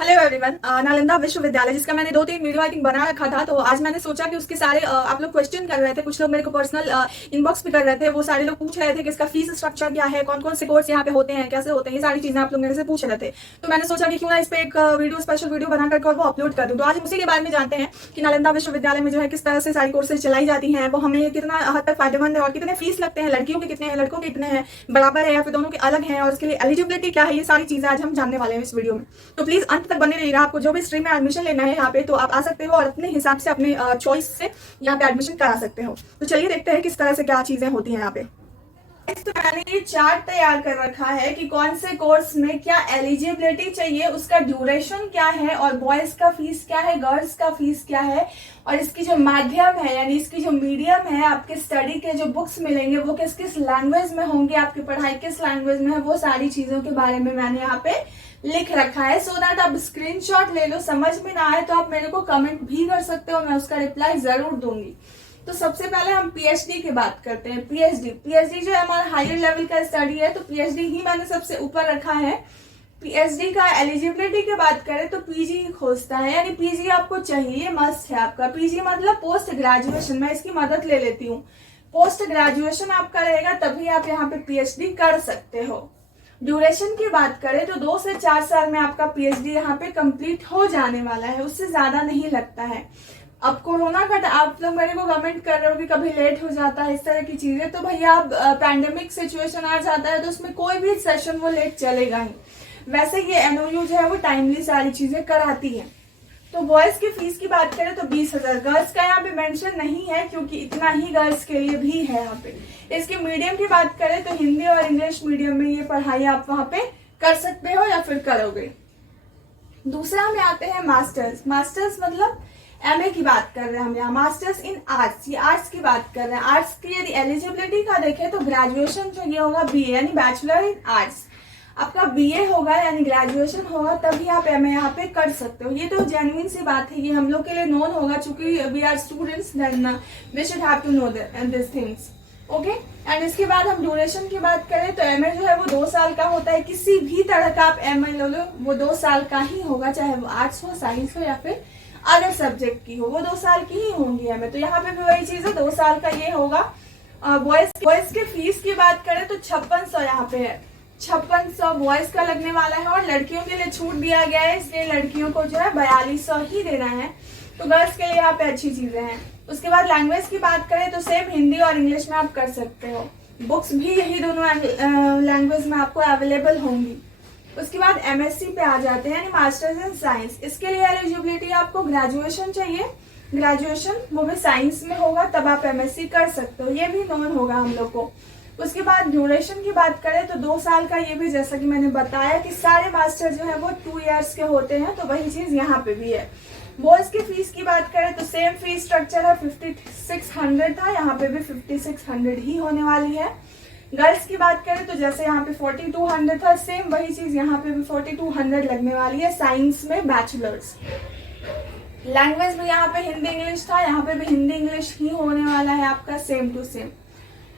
Hello everyone. Nalanda विश्वविद्यालय जिसका मैंने 2-3 वीडियो आई थिंक बना रखा था, तो आज मैंने सोचा कि उसके सारे आप लोग क्वेश्चन कर रहे थे, कुछ लोग मेरे को पर्सनल इनबॉक्स पे कर रहे थे। वो सारे लोग पूछ रहे थे कि इसका फीस स्ट्रक्चर क्या है, कौन कौन से कोर्स यहाँ पे होते हैं, कैसे होते हैं, ये सारी चीजें आप लोग मेरे से पूछ रहे थे। तो मैंने सोचा कि क्यों ना इस पे एक वीडियो स्पेशल वीडियो बना करके और वो अपलोड कर दूँ। तो आज उसी के बारे में जानते हैं कि नालंदा विश्वविद्यालय में जो है किस तरह से सारी कोर्सेज चलाई जाती हैं, वो हमें कितना हद तक फायदेमंद है और कितने फीस लगते हैं, लड़कियों के कितने हैं, लड़कों के कितने हैं, बराबर है या फिर दोनों के अलग हैं, और उसके लिए एलिजिबिलिटी क्या है, ये सारी चीजें आज हम जानने वाले हैं इस वीडियो में। तो प्लीज अंत तक बने रहिएगा। आपको जो भी स्ट्रीम में एडमिशन लेना है यहाँ पे, तो आप आ सकते हो और अपने हिसाब से अपने चॉइस से यहाँ पे एडमिशन करा सकते हो। तो चलिए देखते हैं किस तरह से क्या चीजें होती हैं यहाँ पे। तो मैंने ये चार्ट तैयार कर रखा है कि कौन से कोर्स में क्या एलिजिबिलिटी चाहिए, उसका ड्यूरेशन क्या है, और बॉयज का फीस क्या है, गर्ल्स का फीस क्या है, और इसकी जो माध्यम है यानी इसकी जो मीडियम है, आपके स्टडी के जो बुक्स मिलेंगे वो किस किस लैंग्वेज में होंगे, आपकी पढ़ाई किस लैंग्वेज में है, वो सारी चीजों के बारे में मैंने यहाँ पे लिख रखा है। सो दैट आप स्क्रीनशॉट ले लो। समझ में ना आए तो आप मेरे को कमेंट भी कर सकते हो, मैं उसका रिप्लाई जरूर दूंगी। तो सबसे पहले हम पीएचडी की बात करते हैं। पीएचडी जो हमारा हायर लेवल का स्टडी है, तो पीएचडी ही मैंने सबसे ऊपर रखा है। पीएचडी का एलिजिबिलिटी की बात करें तो पीजी ही खोजता है, यानी पीजी आपको चाहिए, मस्ट है आपका। पीजी मतलब पोस्ट ग्रेजुएशन। मैं इसकी मदद ले लेती हूँ। पोस्ट ग्रेजुएशन आपका रहेगा तभी आप यहाँ पे पीएचडी कर सकते हो। ड्यूरेशन की बात करें तो 2 से 4 साल में आपका पीएचडी यहाँ पे कंप्लीट हो जाने वाला है, उससे ज्यादा नहीं लगता है। अब कोरोना का आप लोग मेरे को कमेंट कर रहे हो कि कभी लेट हो जाता है, इस तरह की चीजें, तो भैया अब पैंडेमिक सिचुएशन आ जाता है तो उसमें कोई भी सेशन वो लेट चलेगा ही। वैसे ये एनओयू जो है वो टाइमली सारी चीजें कराती है। तो बॉयज की फीस की बात करें तो 20,000। गर्ल्स का यहाँ पे मेंशन नहीं है क्योंकि इतना ही गर्ल्स के लिए भी है यहाँ पे। इसके मीडियम की बात करें तो हिंदी और इंग्लिश मीडियम में ये पढ़ाई आप वहाँ पे कर सकते हो या फिर करोगे। दूसरा में आते हैं मास्टर्स। मास्टर्स मतलब एमए की बात कर रहे हैं हम यहाँ। मास्टर्स इन आर्ट्स, ये आर्ट्स की बात कर रहे हैं। आर्ट्स की यदि एलिजिबिलिटी का देखें तो ग्रेजुएशन जो ये होगा बीए यानी बैचलर इन आर्ट्स। आपका बीए होगा यानी ग्रेजुएशन होगा तभी आप एमए यहाँ पे कर सकते हो। ये तो जेन्युइन सी बात है, ये हम लोग के लिए नोन होगा चूंकि we are students, then we should have to know this things. Okay. And इसके बाद हम ड्यूरेशन की बात करें तो एमए जो है वो 2 साल का होता है। किसी भी तरह का आप एमए लो वो 2 साल का ही होगा, चाहे वो आर्ट्स हो, साइंस हो या फिर अदर सब्जेक्ट की हो, वो 2 साल की ही होंगी एमए। तो यहाँ पे भी वही चीज है, 2 साल का ये होगा। बॉयज के फीस की बात करें तो 5600 यहाँ पे है। 5600 बॉयज का लगने वाला है और लड़कियों के लिए छूट दिया गया है, इसलिए लड़कियों को जो है 4200 ही देना है। तो गर्ल्स के लिए यहाँ पे अच्छी चीजें हैं। उसके बाद लैंग्वेज की बात करें तो सेम हिंदी और इंग्लिश में आप कर सकते हो। बुक्स भी यही दोनों लैंग्वेज में आपको अवेलेबल होंगी। उसके बाद एमएससी पे आ जाते हैं, यानी मास्टर्स इन साइंस। इसके लिए एलिजिबिलिटी आपको ग्रेजुएशन चाहिए, ग्रेजुएशन वो भी साइंस में होगा, तब आप एमएससी कर सकते हो। ये भी नॉन होगा हम लोग को। उसके बाद ड्यूरेशन की बात करें तो 2 साल का, ये भी जैसा कि मैंने बताया कि सारे मास्टर जो है वो 2 इयर्स के होते हैं, तो वही चीज यहाँ पे भी है। बॉयज की फीस की बात करें तो सेम फीस स्ट्रक्चर है, 5600 था, यहाँ पे भी 5600 ही होने वाली है। गर्ल्स की बात करें तो जैसे यहाँ पे 4200 था, सेम वही चीज यहाँ पे भी 4200 लगने वाली है, साइंस में बैचलर्स। लैंग्वेज में यहाँ पे हिंदी इंग्लिश था, यहाँ पे भी हिंदी इंग्लिश ही होने वाला है आपका, सेम टू सेम।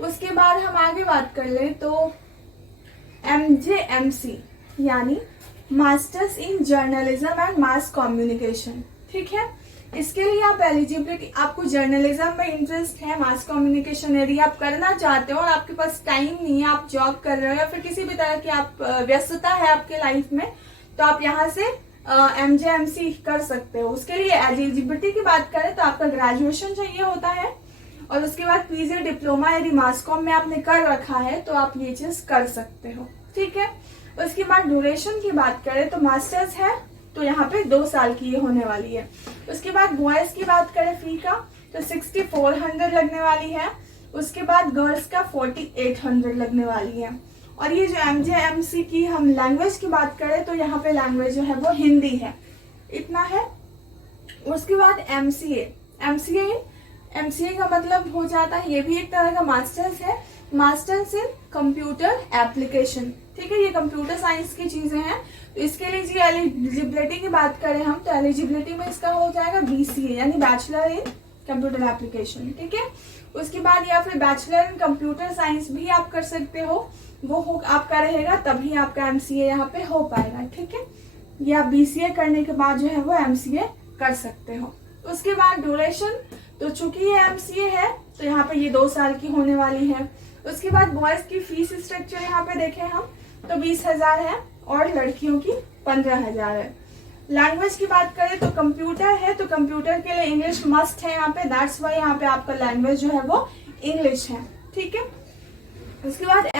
उसके बाद हम आगे बात कर ले तो MJMC यानी masters in journalism and mass communication, ठीक है। इसके लिए आप एलिजिबिलिटी, आपको जर्नलिज्म में इंटरेस्ट है, मास कम्युनिकेशन यदि आप करना चाहते हो और आपके पास टाइम नहीं है, आप जॉब कर रहे हो या फिर किसी भी तरह की आप व्यस्तता है आपके लाइफ में, तो आप यहाँ से MJMC कर सकते हो। उसके लिए एलिजिबिलिटी की बात करें तो आपका ग्रेजुएशन चाहिए होता है, और उसके बाद पीजी डिप्लोमा यदि मास कॉम में आपने कर रखा है तो आप ये चीज कर सकते हो, ठीक है। उसके बाद ड्यूरेशन की बात करें तो मास्टर्स है तो यहाँ पे 2 साल की ये होने वाली है। उसके बाद बॉयज की बात करें फी का तो 6400 लगने वाली है। उसके बाद गर्ल्स का 4800 लगने वाली है। और ये जो MJMC की हम लैंग्वेज की बात करें तो यहाँ पे लैंग्वेज जो है वो हिंदी है, इतना है। उसके बाद MCA का मतलब हो जाता है, ये भी एक तरह का मास्टर्स है, मास्टर्स इन कंप्यूटर एप्लीकेशन, ठीक है। ये कंप्यूटर साइंस की चीजें हैं। तो इसके लिए जी एलिजिबिलिटी की बात करें हम तो एलिजिबिलिटी में इसका हो जाएगा BCA यानी बैचलर इन कंप्यूटर एप्लीकेशन, ठीक है। उसके बाद या फिर बैचलर इन कंप्यूटर साइंस भी आप कर सकते हो, वो आपका रहेगा तभी आपका MCA यहाँ पे हो पाएगा, ठीक है। ये आप BCA करने के बाद जो है वो MCA कर सकते हो। उसके बाद ड्यूरेशन, तो चूंकि ये MCA है तो यहाँ पे ये 2 साल की होने वाली है। उसके बाद बॉयज की फीस स्ट्रक्चर यहाँ पे देखें हम तो 20,000 है और लड़कियों की 15,000 है। लैंग्वेज की बात करें तो कंप्यूटर है, तो कंप्यूटर के लिए इंग्लिश मस्ट है यहाँ पे, दैट्स वाई यहाँ पे आपका लैंग्वेज जो है वो इंग्लिश है, ठीक है। उसके बाद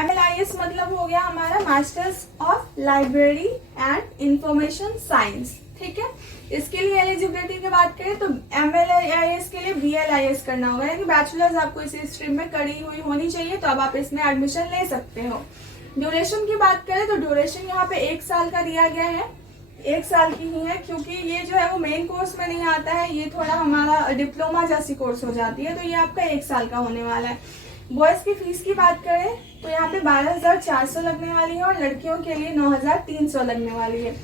MLIS मतलब हो गया हमारा masters of library and information science, ठीक है। इसके लिए एलिजिबिलिटी की बात करें तो MLIS के लिए BLIS करना होगा, यानी बैचलर्स आपको इसी स्ट्रीम में करी हुई होनी चाहिए, तो अब आप इसमें एडमिशन ले सकते हो। ड्यूरेशन की बात करें तो ड्यूरेशन यहाँ पे 1 साल का दिया गया है, 1 साल की ही है, क्योंकि ये जो है वो मेन कोर्स में नहीं आता है, ये थोड़ा हमारा डिप्लोमा जैसी कोर्स हो जाती है, तो ये आपका 1 साल का होने वाला है। बॉयज की फीस की बात करें तो यहाँ पे 12,400 लगने वाली है और लड़कियों के लिए 9,300 लगने वाली है।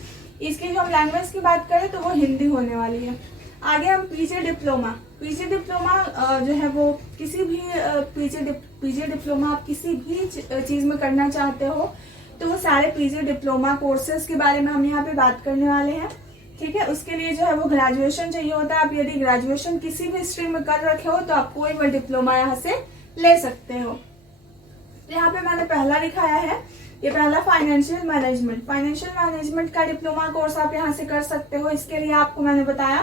इसकी जो हम लैंग्वेज की बात करें तो वो हिंदी होने वाली है। आगे हम पीजी डिप्लोमा जो है वो किसी भी पीजी डिप्लोमा आप किसी भी चीज में करना चाहते हो तो वो सारे पीजी डिप्लोमा कोर्सेज के बारे में हम यहाँ पे बात करने वाले हैं, ठीक है। उसके लिए जो है वो ग्रेजुएशन चाहिए होता है, आप यदि ग्रेजुएशन किसी भी स्ट्रीम में कर रखे हो तो आप कोई भी डिप्लोमा यहाँ से ले सकते हो। यहाँ पे मैंने पहला दिखाया है, ये पहला फाइनेंशियल मैनेजमेंट का डिप्लोमा कोर्स आप यहाँ से कर सकते हो। इसके लिए आपको मैंने बताया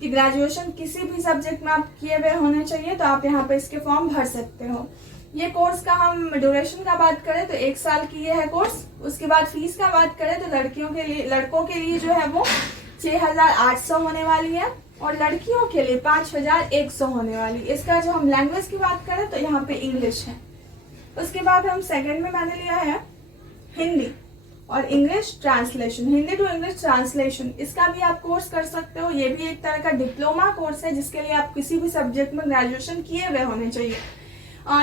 कि ग्रेजुएशन किसी भी सब्जेक्ट में आप किए हुए होने चाहिए, तो आप यहाँ पे इसके फॉर्म भर सकते हो। ये कोर्स का हम ड्यूरेशन का बात करें तो 1 साल की ये है कोर्स। उसके बाद फीस का बात करें तो लड़कों के लिए जो है वो 6,800 होने वाली है और लड़कियों के लिए 5,100 होने वाली। इसका जो हम लैंग्वेज की बात करें तो यहाँ पे इंग्लिश है। उसके बाद हम सेकंड में मैंने लिया है हिंदी और English translation, Hindi to English translation. इसका भी आप कोर्स कर सकते हो, ये भी एक तरह का डिप्लोमा कोर्स है जिसके लिए आप किसी भी सब्जेक्ट में ग्रेजुएशन किए हुए होने चाहिए।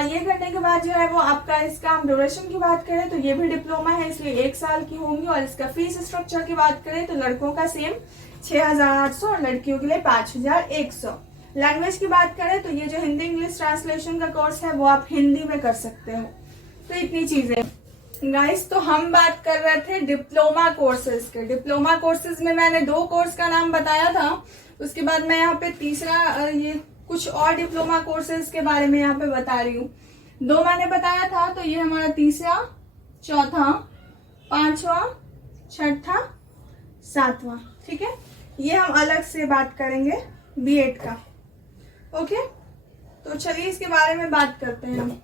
ये करने के बाद जो है वो आपका इसका हम ड्यूरेशन की बात करें तो ये भी डिप्लोमा है, इसलिए 1 साल की होंगी। और इसका फीस स्ट्रक्चर की बात करें तो लड़कों का सेम 6,800 और लड़कियों के लिए 5,100। लैंग्वेज की बात करें तो ये जो हिंदी इंग्लिश ट्रांसलेशन का कोर्स है वो आप हिंदी में कर सकते हो। तो इतनी चीजें गाइस, तो हम बात कर रहे थे डिप्लोमा कोर्सेज के। डिप्लोमा कोर्सेज में मैंने 2 कोर्स का नाम बताया था, उसके बाद मैं यहाँ पे तीसरा ये कुछ और डिप्लोमा कोर्सेज के बारे में यहाँ पे बता रही हूँ। 2 मैंने बताया था, तो ये हमारा तीसरा, चौथा, 5वां, 6ठा, 7वां, ठीक है। ये हम अलग से बात करेंगे B.Ed का, ओके। तो चलिए इसके बारे में बात करते हैं हम।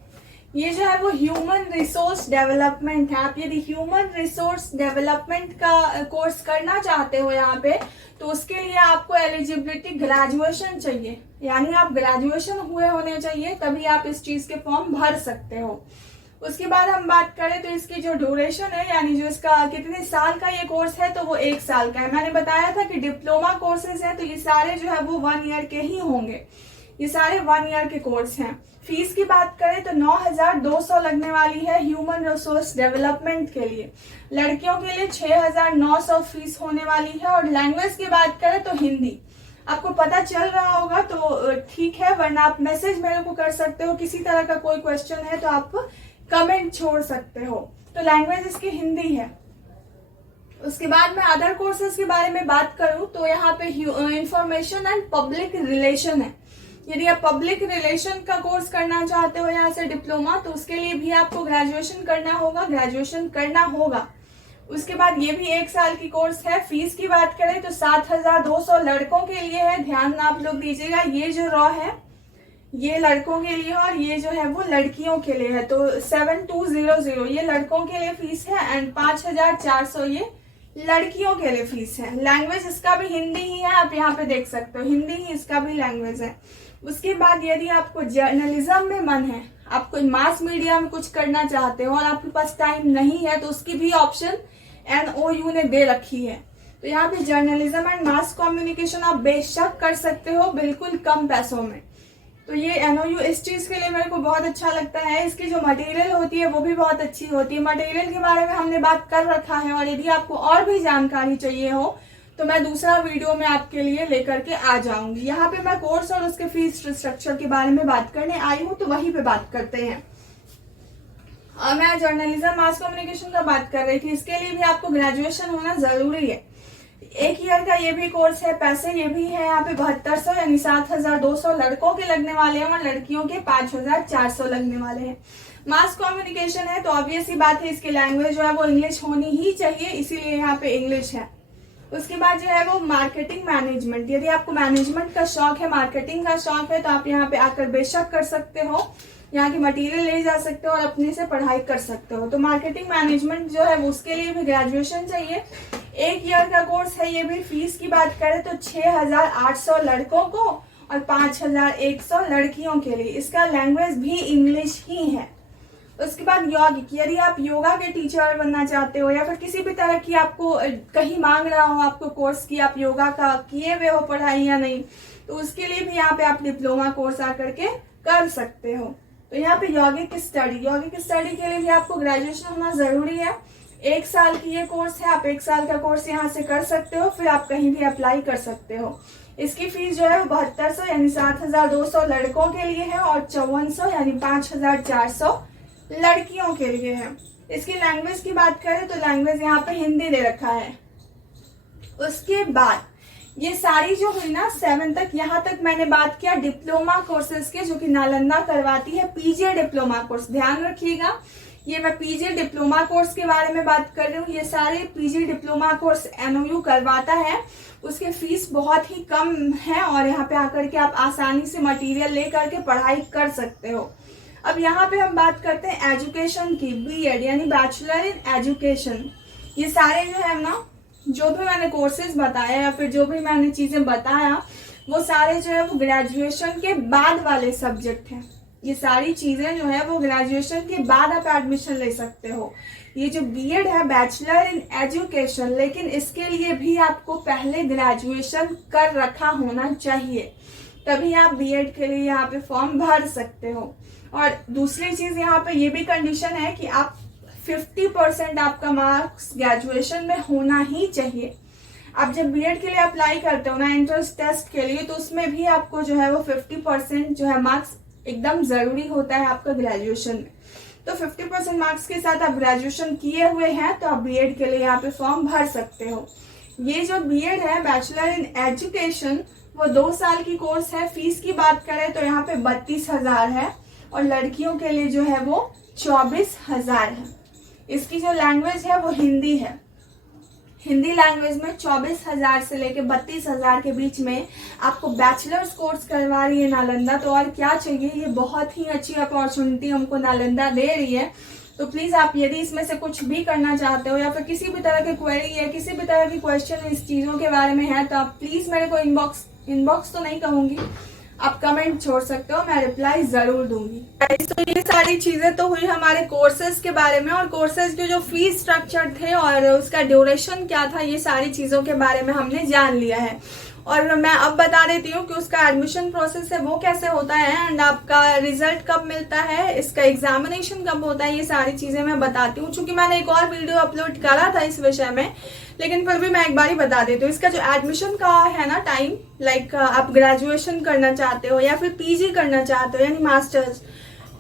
ये जो है वो ह्यूमन रिसोर्स डेवलपमेंट है। आप यदि ह्यूमन रिसोर्स डेवलपमेंट का कोर्स करना चाहते हो यहाँ पे, तो उसके लिए आपको एलिजिबिलिटी ग्रेजुएशन चाहिए, यानी आप ग्रेजुएशन हुए होने चाहिए, तभी आप इस चीज के फॉर्म भर सकते हो। उसके बाद हम बात करें तो इसकी जो ड्यूरेशन है, यानी जो इसका कितने साल का ये कोर्स है, तो वो 1 साल का है। मैंने बताया था कि डिप्लोमा कोर्सेज है तो ये सारे जो है वो 1 ईयर के ही होंगे, ये सारे 1 ईयर के कोर्स हैं। फीस की बात करें तो 9,200 लगने वाली है ह्यूमन रिसोर्स डेवलपमेंट के लिए। लड़कियों के लिए 6,900 फीस होने वाली है। और लैंग्वेज की बात करें तो हिंदी। आपको पता चल रहा होगा तो ठीक है, वरना आप मैसेज मेरे को कर सकते हो। किसी तरह का कोई क्वेश्चन है तो आप कमेंट छोड़ सकते हो। तो लैंग्वेज इसकी हिंदी है। उसके बाद मैं अदर कोर्सेज के बारे में बात करूं तो यहाँ पे इंफॉर्मेशन एंड पब्लिक रिलेशन है। यदि आप पब्लिक रिलेशन का कोर्स करना चाहते हो यहाँ से डिप्लोमा, तो उसके लिए भी आपको ग्रेजुएशन करना होगा। उसके बाद ये भी 1 साल की कोर्स है। फीस की बात करें तो 7,200 लड़कों के लिए है। ध्यान आप लोग दीजिएगा, ये जो रॉ है ये लड़कों के लिए और ये जो है वो लड़कियों के लिए है। तो 7,200 ये लड़कों के लिए फीस है एंड 5,400 ये लड़कियों के लिए फीस है। लैंग्वेज इसका भी हिंदी ही है, आप यहाँ पे देख सकते हो, हिंदी ही इसका भी लैंग्वेज है। उसके बाद यदि आपको जर्नलिज्म में मन है, आप कोई मास मीडिया में कुछ करना चाहते हो और आपके पास टाइम नहीं है, तो उसकी भी ऑप्शन NOU ने दे रखी है। तो यहाँ पे जर्नलिज्म एंड मास कम्युनिकेशन आप बेशक कर सकते हो, बिल्कुल कम पैसों में। तो ये NOU इस चीज के लिए मेरे को बहुत अच्छा लगता है। इसकी जो मटेरियल होती है वो भी बहुत अच्छी होती है। मटेरियल के बारे में हमने बात कर रखा है, और यदि आपको और भी जानकारी चाहिए हो तो मैं दूसरा वीडियो में आपके लिए लेकर के आ जाऊंगी। यहाँ पे मैं कोर्स और उसके फीस स्ट्रक्चर के बारे में बात करने आई हूँ, तो वहीं पे बात करते हैं। मैं जर्नलिज्म मास कम्युनिकेशन का बात कर रही थी। इसके लिए भी आपको ग्रेजुएशन होना जरूरी है। 1 ईयर का ये भी कोर्स है। पैसे ये भी है यहाँ पे 7200 यानी 7200 लड़कों के लगने वाले हैं और लड़कियों के 5400 लगने वाले हैं। मास कम्युनिकेशन है तो ऑब्वियस ही बात है, इसकी लैंग्वेज जो है वो इंग्लिश होनी ही चाहिए, इसीलिए यहाँ पे इंग्लिश है। उसके बाद जो है वो मार्केटिंग मैनेजमेंट। यदि आपको मैनेजमेंट का शौक है, मार्केटिंग का शौक है, तो आप यहाँ पे आकर बेशक कर सकते हो। यहाँ की मटेरियल ले जा सकते हो और अपने से पढ़ाई कर सकते हो। तो मार्केटिंग मैनेजमेंट जो है उसके लिए भी ग्रेजुएशन चाहिए। 1 ईयर का कोर्स है ये भी। फीस की बात करें तो 6800 लड़कों को और 5100 लड़कियों के लिए। इसका लैंग्वेज भी इंग्लिश ही है। उसके बाद यौगिक, यदि आप योगा के टीचर बनना चाहते हो या फिर किसी भी तरह की आपको कहीं मांग रहा हो आपको कोर्स की, आप योगा का किए हुए हो पढ़ाई या नहीं, तो उसके लिए भी यहाँ पे आप डिप्लोमा कोर्स आकर के कर सकते हो। तो यहाँ पे यौगिक स्टडी के लिए भी आपको ग्रेजुएशन होना जरूरी है। 1 साल की ये कोर्स है। आप 1 साल का कोर्स यहाँ से कर सकते हो, फिर आप कहीं भी अप्लाई कर सकते हो। इसकी फीस जो है वो 7200 यानी 7200 लड़कों के लिए है और 5400 यानी 5400 लड़कियों के लिए है। इसकी लैंग्वेज की बात करें तो लैंग्वेज यहाँ पे हिंदी दे रखा है। उसके बाद ये सारी जो हुई ना 7 तक, यहाँ तक मैंने बात किया डिप्लोमा कोर्सेज के, जो कि नालंदा करवाती है। पीजी डिप्लोमा कोर्स, ध्यान रखिएगा, ये मैं पीजी डिप्लोमा कोर्स के बारे में बात कर रही हूँ। ये सारे पीजी डिप्लोमा कोर्स एनओयू करवाता है। उसके फीस बहुत ही कम है और यहाँ पे आकर के आप आसानी से मटेरियल ले करके पढ़ाई कर सकते हो। अब यहाँ पे हम बात करते हैं एजुकेशन की। बीएड यानी बैचलर इन एजुकेशन। ये सारे जो है ना, जो भी मैंने कोर्सेज बताया या फिर जो भी मैंने चीजें बताया, वो सारे जो है वो ग्रेजुएशन के बाद वाले सब्जेक्ट हैं। ये सारी चीजें जो है वो ग्रेजुएशन के बाद आप एडमिशन ले सकते हो। ये जो बीएड है बैचलर इन एजुकेशन, लेकिन इसके लिए भी आपको पहले ग्रेजुएशन कर रखा होना चाहिए, तभी आप बीएड के लिए यहाँ पे फॉर्म भर सकते हो। और दूसरी चीज यहाँ पे ये भी कंडीशन है कि आप 50% आपका मार्क्स ग्रेजुएशन में होना ही चाहिए। आप जब बीएड के लिए अप्लाई करते हो ना एंट्रेंस टेस्ट के लिए, तो उसमें भी आपको जो है वो 50% जो है मार्क्स एकदम जरूरी होता है आपका ग्रेजुएशन में। तो 50% मार्क्स के साथ आप ग्रेजुएशन किए हुए हैं तो आप बीएड के लिए यहाँ पे फॉर्म भर सकते हो। ये जो बीएड है बैचलर इन एजुकेशन, वो 2 साल की कोर्स है। फीस की बात करें तो यहाँ पे 32,000 है और लड़कियों के लिए जो है वो 24,000 है। इसकी जो लैंग्वेज है वो हिंदी है। हिंदी लैंग्वेज में 24,000 से लेके 32,000 के बीच में आपको बैचलर्स कोर्स करवा रही है नालंदा। तो और क्या चाहिए, ये बहुत ही अच्छी अपॉर्चुनिटी हमको नालंदा दे रही है। तो प्लीज आप यदि इसमें से कुछ भी करना चाहते हो या फिर किसी भी तरह की क्वेरी है, किसी भी तरह की क्वेश्चन इस चीजों के बारे में है, तो आप प्लीज मेरे को इनबॉक्स तो नहीं कहूंगी, आप कमेंट छोड़ सकते हो, मैं रिप्लाई जरूर दूंगी। तो ये सारी चीजें तो हुई हमारे कोर्सेज के बारे में, और कोर्सेज के जो फीस स्ट्रक्चर थे और उसका ड्यूरेशन क्या था, ये सारी चीजों के बारे में हमने जान लिया है। और मैं अब बता देती हूँ कि उसका एडमिशन प्रोसेस है वो कैसे होता है एंड आपका रिजल्ट कब मिलता है, इसका एग्जामिनेशन कब होता है, ये सारी चीजें मैं बताती हूँ। चूंकि मैंने एक और वीडियो अपलोड करा था इस विषय में, लेकिन फिर भी मैं एक बार ही बता देती हूँ। इसका जो एडमिशन का है ना टाइम, लाइक आप ग्रेजुएशन करना चाहते हो या फिर पीजी करना चाहते हो यानी मास्टर्स,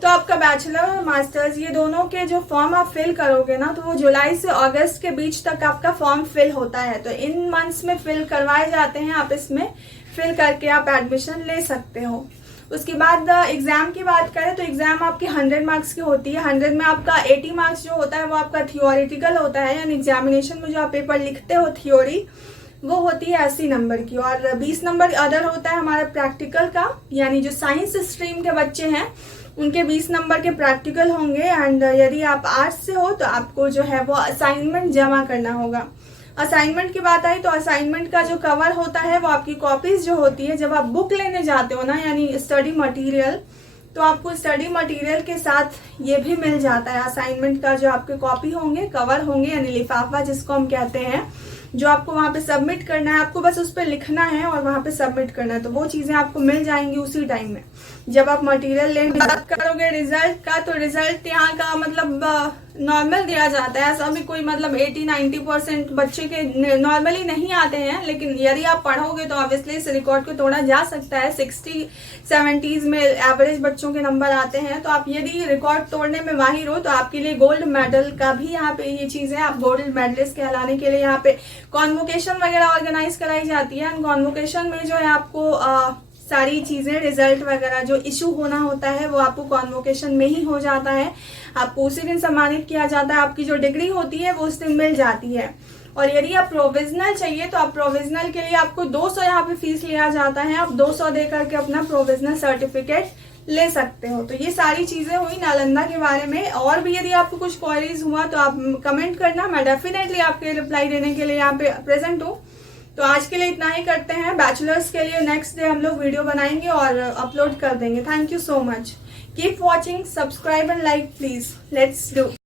तो आपका बैचलर और मास्टर्स ये दोनों के जो फॉर्म आप फिल करोगे ना, तो वो जुलाई से अगस्त के बीच तक आपका फॉर्म फिल होता है। तो इन मंथ्स में फिल करवाए जाते हैं, आप इसमें फिल करके आप एडमिशन ले सकते हो। उसके बाद एग्जाम की बात करें तो एग्जाम आपकी 100 मार्क्स की होती है। 100 में आपका 80 मार्क्स जो होता है वो आपका थियोरिटिकल होता है, यानी एग्जामिनेशन में जो आप पेपर लिखते हो थियोरी, वो होती है 80 नंबर की, और 20 नंबर अदर होता है हमारा प्रैक्टिकल का, यानी जो साइंस स्ट्रीम के बच्चे हैं उनके 20 नंबर के प्रैक्टिकल होंगे। एंड यदि आप आर्ट्स से हो तो आपको जो है वो असाइनमेंट जमा करना होगा। असाइनमेंट की बात आई तो असाइनमेंट का जो कवर होता है वो आपकी कॉपीज जो होती है, जब आप बुक लेने जाते हो ना यानी स्टडी मटेरियल, तो आपको स्टडी मटेरियल के साथ ये भी मिल जाता है असाइनमेंट का, जो आपके कॉपी होंगे, कवर होंगे यानी लिफाफा जिसको हम कहते हैं, जो आपको वहां पे सबमिट करना है। आपको बस उस पर लिखना है और वहां पे सबमिट करना है। तो वो चीजें आपको मिल जाएंगी उसी टाइम में जब आप मटेरियल लेने बात करोगे। रिजल्ट का तो रिजल्ट यहाँ का मतलब नॉर्मल दिया जाता है। ऐसा भी कोई मतलब 80-90% बच्चे के नॉर्मली नहीं आते हैं, लेकिन यदि आप पढ़ोगे तो ऑब्वियसली इस रिकॉर्ड को तोड़ा जा सकता है। 60-70s में एवरेज बच्चों के नंबर आते हैं, तो आप यदि रिकॉर्ड तोड़ने में माहिर हो तो आपके लिए गोल्ड मेडल का भी यहाँ पे ये चीज है। आप गोल्ड मेडलिस्ट कहलाने के लिए यहाँ पे कॉन्वोकेशन वगैरह ऑर्गेनाइज कराई जाती है। कॉन्वोकेशन में जो है आपको सारी चीजें, रिजल्ट वगैरह जो इशू होना होता है वो आपको कॉन्वोकेशन में ही हो जाता है। आपको उसी दिन सम्मानित किया जाता है, आपकी जो डिग्री होती है वो उस दिन मिल जाती है। और यदि आप प्रोविजनल चाहिए तो आप प्रोविजनल के लिए आपको 200 यहाँ पे फीस लिया जाता है। आप 200 दे करके अपना प्रोविजनल सर्टिफिकेट ले सकते हो। तो ये सारी चीजें हुई नालंदा के बारे में। और भी यदि आपको कुछ क्वेरीज हुआ तो आप कमेंट करना, मैं डेफिनेटली आपके रिप्लाई देने के लिए यहाँ पे प्रेजेंट हूँ। तो आज के लिए इतना ही करते हैं। बैचलर्स के लिए नेक्स्ट डे हम लोग वीडियो बनाएंगे और अपलोड कर देंगे। Thank you so much. Keep watching, subscribe and like please. Let's do.